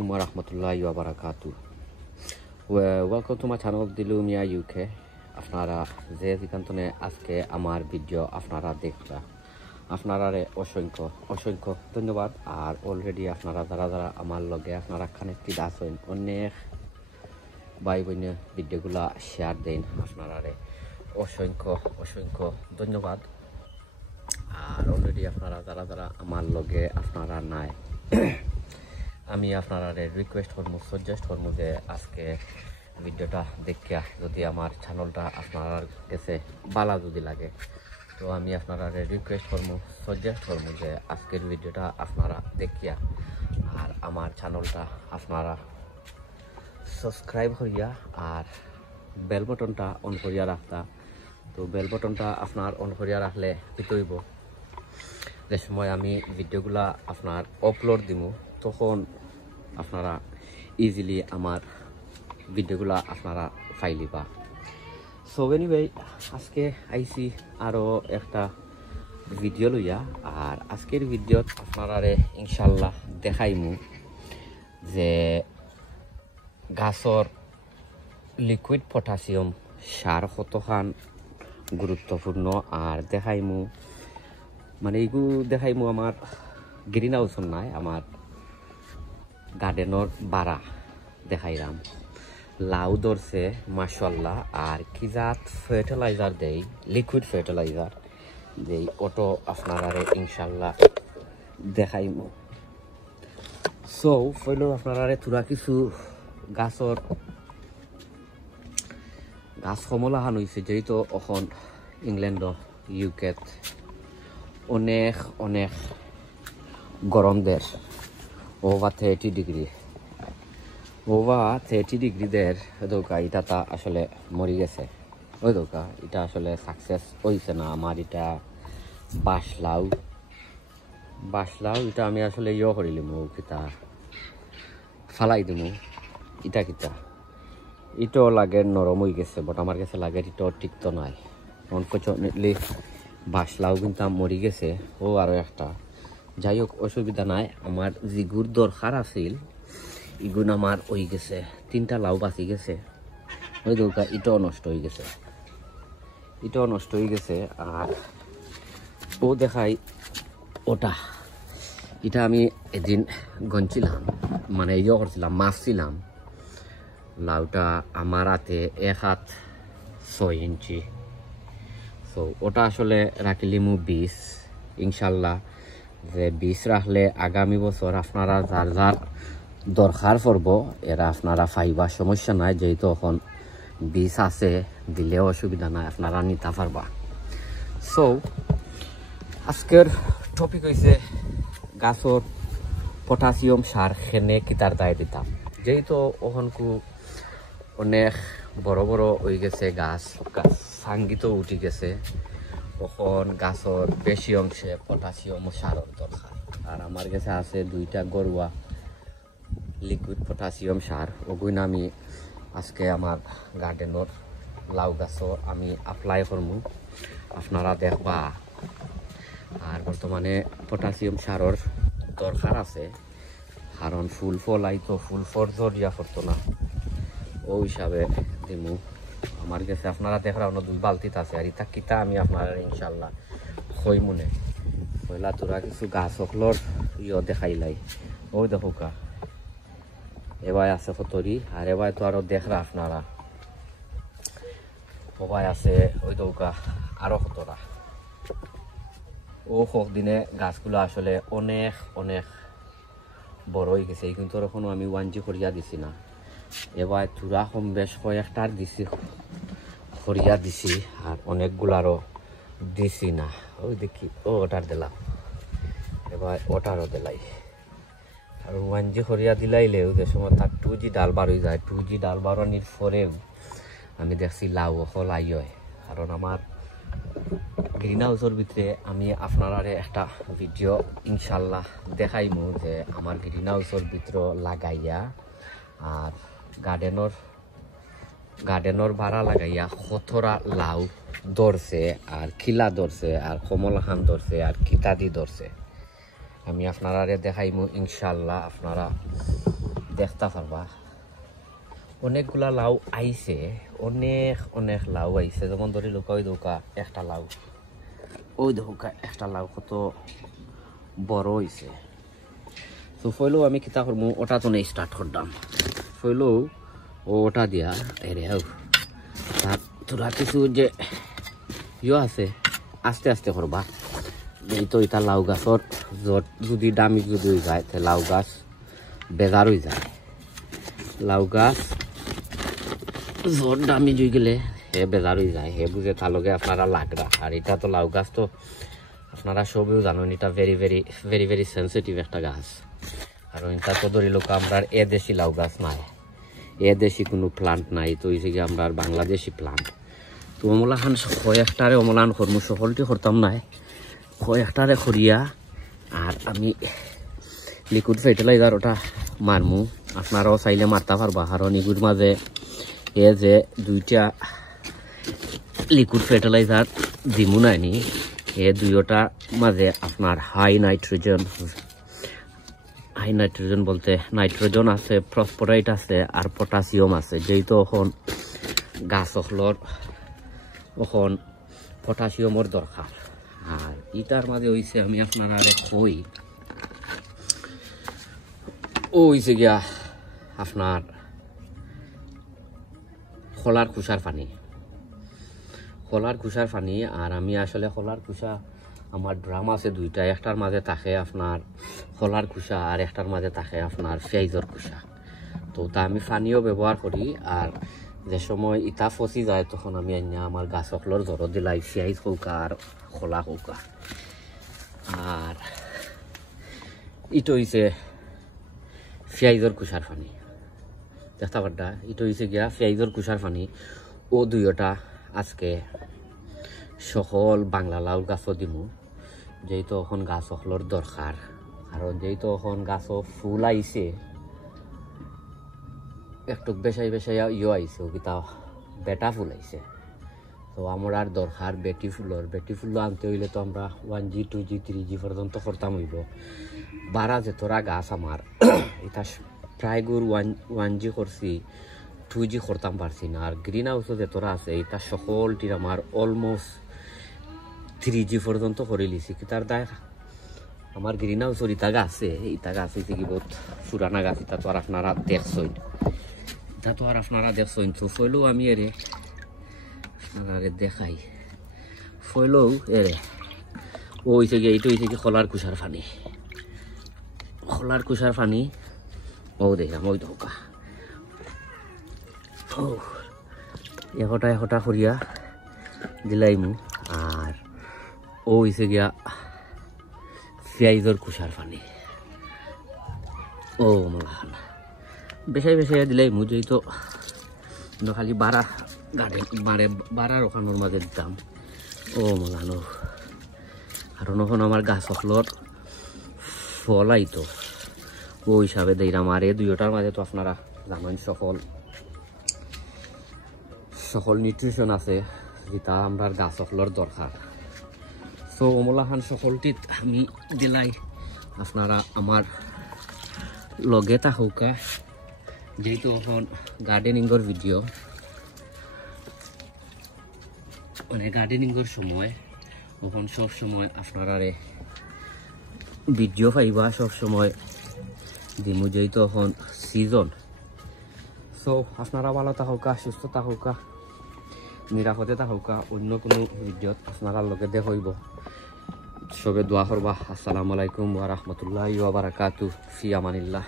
alaikum wa rahmatullahi wa barakatuh. Welcome to my channel Dilumia UK. আপনারা যে যেখানে আজকে আমার ভিডিও আপনারা দেখবা আপনারা অসংখ্য অসংখ্য ধন্যবাদ। আর অলরেডি আপনারা যারা আমার লগে আপনারা কানেক্টেড আছেন অনেক ভাই বোন ভিডিওগুলা শেয়ার দেন আপনারা অসংখ্য অসংখ্য ধন্যবাদ। আর অলরেডি আপনারা যারা আমার লগে আপনারা নাই আমি আপনারা রিকোয়েস্ট করবো সাজেস্ট করবো যে আজকে ভিডিওটা দেখিয়া যদি আমার চ্যানেলটা আপনার কাছে ভালো যদি লাগে তো আমি আপনারা রিকোয়েস্ট করবো সাজেস্ট করবো যে আজকের ভিডিওটা আপনারা দেখিয়া আর আমার চ্যানেলটা আপনারা সাবস্ক্রাইব করিয়া আর বেল বটনটা অন করিয়া রাখতা। তো বেল বটনটা আপনার অন করিয়া রাখলে কি হইব যে সময় আমি ভিডিওগুলা আপনার আপলোড দিব তখন আপনারা ইজিলি আমার ভিডিওগুলা আপনারা পাইলিবা। সো এনিওয়ে আজকে আইছি আরো একটা ভিডিও লইয়া। আর আজকের ভিডিওত আপনারা ইনশাল্লাহ দেখাইমু যে গাছর লিকুইড পটাশিয়াম সার কতখান গুরুত্বপূর্ণ। আর দেখাইমু মানে এইগু দেখাইমু আমার গ্রিন হাউসর নাই আমার গার্ডেনর বাড়া দেখাইলাম লাউ ধরছে মাশাআল্লাহ। আর কি জাত ফার্টিলাইজার দেই লিকুইড ফার্টিলাইজার দেই অটো আপনারা ইনশাল্লাহ দেখাইমু। সো ফলো আপনারা তোরা কিছু গাছর গাছ কমলাহান হয়েছে যেহেতু এখন ইংল্যান্ড ইউকেত অনেক অনেক গরম দেশ ওভার 30 ডিগ্রি দের দৌকা এটা তা আসলে মরি গেছে ওই দৌকা এটা আসলে সাকসেস হয়েছে না। আমার এটা বাসলাউ এটা আমি আসলে করিলিমু কিতা ফালাই দিমু ইটা কিতা ইটো লাগে নরম হয়ে গেছে বাট আমার কাছে লাগে ইটো টিকতো নাই। আনফর্চুনেটলি বাসলাউ কিন্তু মরি গেছে ও আরো একটা যাই হোক অসুবিধা নাই। আমার যেগুর দরকার আছিল ইগুন আমার হয়ে গেছে 3টা লাউ বাঁচি গেছে ওই দৌকা ইটাও নষ্ট হয়ে গেছে আর ও দেখাই ওটা এটা আমি এদিন গনছিলাম মানে করছিলাম মাছছিলাম লাউটা আমার হাতে 1 হাত 6 ইঞ্চি। সো ওটা আসলে রাখিলিমু 20 ইনশাল্লাহ যে 20 রাখলে আগামী বছর আপনারা যার দরকার পড়ব এরা আপনারা পাইবা সমস্যা নাই যেহেতু এখন 20 আছে দিলেও অসুবিধা নাই আপনারা নিতে পারবা। সো আজকের টপিক হয়েছে গাছর পটাশিয়াম সার খেনে কিতার দায় দিতাম যেহেতু ওখানকু অনেক বড় বড় হয়ে গেছে গাছ সাঙ্গিত উঠি গেছে তখন গাছর বেশি অংশে পটাশিয়াম সারের দরকার। আর আমার কাছে আছে 2টা গরুয়া লিকুইড পটাশিয়াম সার ওগুন আমি আজকে আমার গার্ডেনর লাউ গাছও আমি অ্যাপ্লাই করবো আপনারা দেখবা। আর বর্তমানে পটাশিয়াম সারের দরকার আছে কারণ ফুল ফল আইতো ফুল ফল জরিয়া করতো না ও হিসাবে দিমু আমার কাছে আপনারা দেখরা অন্য 2 বালতিত আছে। আর ইটা কিতা আমি আপনারা ইনশাল্লাহ হই মনে পয়লা তোরা কিছু গাছ সকলর দেখাইলাই ওই দেখোকা এবার আছে কতরি আর এবার তো আরো দেখরা আপনারা সবাই আছে ওই দৌকা আরো কতরা ও হোক দিনে গাছগুলো আসলে অনেক অনেক বড় হয়ে গেছে কিন্তু এখনো আমি 1G করিয়া দিছি না। এবার তুরা কম বেশ কয়েকটার দিছি করিয়া দিছি আর অনেকগুলারও দিছি না ওই দেখি ও ওটার দিলাম এবার ওটারও দিলাই আর 1G করিয়া দিলাইলে ওদের সময় তার 2G ডাল বার হয়ে যায় 2G ডাল বাড়ানির পরেও আমি দেখছি লাউ ফল হয়। কারণ আমার গ্রিন হাউসের ভিতরে আমি আপনারা একটা ভিডিও ইনশাল্লাহ দেখাইমু যে আমার গ্রিন হাউসের ভিতরে লাগাইয়া আর গার্ডেনর ভাড়া লাগাইয়া কতরা লাউ ধরছে আর খিলা ধরছে আর কমলাখান ধরছে আর কিতাদি ধরছে আমি আপনারা দেখাইমু ইনশাল্লাহ আপনারা দেখতে পারবা অনেকগুলা লাউ আইছে, অনেক অনেক লাউ আইছে। যেমন ধরি লোকা ওই দৌকা একটা লাউ, ওই দৌকা একটা লাউ কত বড় হয়েছে। তো ফইলেও আমি কিতা করবো, ওটা তো নেই স্টার্ট করতাম। ফইলেও ওটা দিয়া এরে তার তোরা কিছু যে আছে আস্তে আস্তে করবা। এই তো এটা লাউ গাছর যদি দামি যদি হয়ে যায় তাহলে লাউ গাছ বেজার হয়ে যায়। লাউ গাছ জোর দামি জুই গেলে হে বেজার হয়ে যায়, হে বুঝে তার লগে আপনারা লাগরা। আর এটা তো লাউ গাছ তো আপনারা সবেও জানেন এটা very very very very sensitive একটা গাছ। আর এটা তো ধরি লোক আমরা এ দেশি লাউ গাছ নাই, এ দেশি কোনো প্লান্ট নাই, তো এই যে আমরা বাংলাদেশি প্লান্ট। তো অমলাখান কয়েকটারে অমলান করমু, সকলটি করতাম নাই, কয়েকটারে করিয়া আর আমি লিকুইড ফার্টিলাইজার ওটা মারমু। আপনারাও চাইলে মারতে পারবা, কারণ এগুর মাঝে এ যে দুইটা লিকুইড ফার্টিলাইজার দিমু নাইনি, এ দুইটার মাঝে আপনার হাই নাইট্রোজেন বলতে নাইট্রোজেন আছে, ফসফরাইট আছে আর পটাশিয়াম আছে। যেহেতু এখন গাছ হলর এখন পটাশিয়ামের দরকার। আর ইটার মাঝে হয়েছে আমি আপনারা কই ও হয়েছে গিয়া আপনার খোলার খুশার পানি, খোলার খুশার পানি। আর আমি আসলে খোলার খুশা আমার ড্রাম আছে দুইটা, একটার মাঝে থাকে আপনার খোলার খুশা আর একটার মাঝে থাকে আপনার পেঁয়াজের খুশা। তো তা আমি পানিও ব্যবহার করি। আর যে সময় ইটা ফসি যায় তখন আমি আমার গাছ সকলের জড়ো দিলাই পেঁয়াজ হৌকা আর খোলা হৌকা। আর ইটো হইছে পেঁয়াজের খুশার পানি, দেখতে পারটা ইটো হইছে গিয়া পেঁয়াজের খুশার পানি। ও দুইটা আজকে সকল বাংলা লাউ গাছও দিমু, যেহেতু এখন গাছ সকলের দরকার। কারণ যেহেতু এখন গাছও ফুল আইছে, একটু বেশাই বেশাই আইছে, ওকিতা বেটা ফুল আইছে। তো আমার আর দরকার বেটি ফুল আনতে হইলে তো আমরা 1G 2G 3G পর্যন্ত করতাম হইব। বারা যে তোরা গাছ আমার এটা প্রায় গুড় 1G করছি, 2G করতাম পারছি না। আর গ্রিন হাউসও যে তোরা আছে এটা সকলটির আমার অলমোস্ট 3G পর্যন্ত করে লিছি। কি তার দায় আমার গ্রিন হাউসর ইটা গাছে, ইটা গাছ হয়েছে কি বহুত পুরানা গাছ, এটা তো আর আপনারা দেখছেন, এটা তো আর আপনারা দেখছেন। তো ফইলেও আমি এরে আপনারা দেখাই, ফইলেও এরে ও হয়েছে গিয়ে এইটা হয়েছে কি খোলার কুষার পানি, খোলার কুষার পানি। ও দেখলাম ওই ধোকা ও এহটা করিয়া দিলাইমু। আর ও হয়েছে গিয়া পেঁয়াজের কুষার পানি। ও মলাখান বেশাই বেশাই দিলাইমু, যেহেতু খালি বাড়া গার্ডেন বাড়ার ওখানোর মাঝে দিতাম। ও মলানো কারণ ওখানে আমার গাছ সকলর ফল আইতো, ও হিসাবে দিলাম। আর এই দুইটার মাঝে তো আপনারা জানেন সকল নিউট্রিশন আছে যেটা আমরা গাছ সকলের দরকার। সো অমলাখান সকলটি আমি দিলাই, আপনারা আমার লগে থাকুকা। যেহেতু এখন গার্ডেনিংয়ের ভিডিও, মানে গার্ডেনিংয়ের সময় এখন সব সময় আপনারা ভিডিও পাইবা, সব সময় দিমু, যেহেতু এখন সিজন। সো আপনারা ভালো থাকুকা, সুস্থ থাকুকা, নিরাপদে থাকুকা। অন্য কোনো ভিডিওত আপনারা লগে দেখাইব। সবে দোয়া করবা। আসসালামু আলাইকুম ওয়া রাহমাতুল্লাহি ওয়া বারাকাতুহু। ফি আমানিল্লাহ।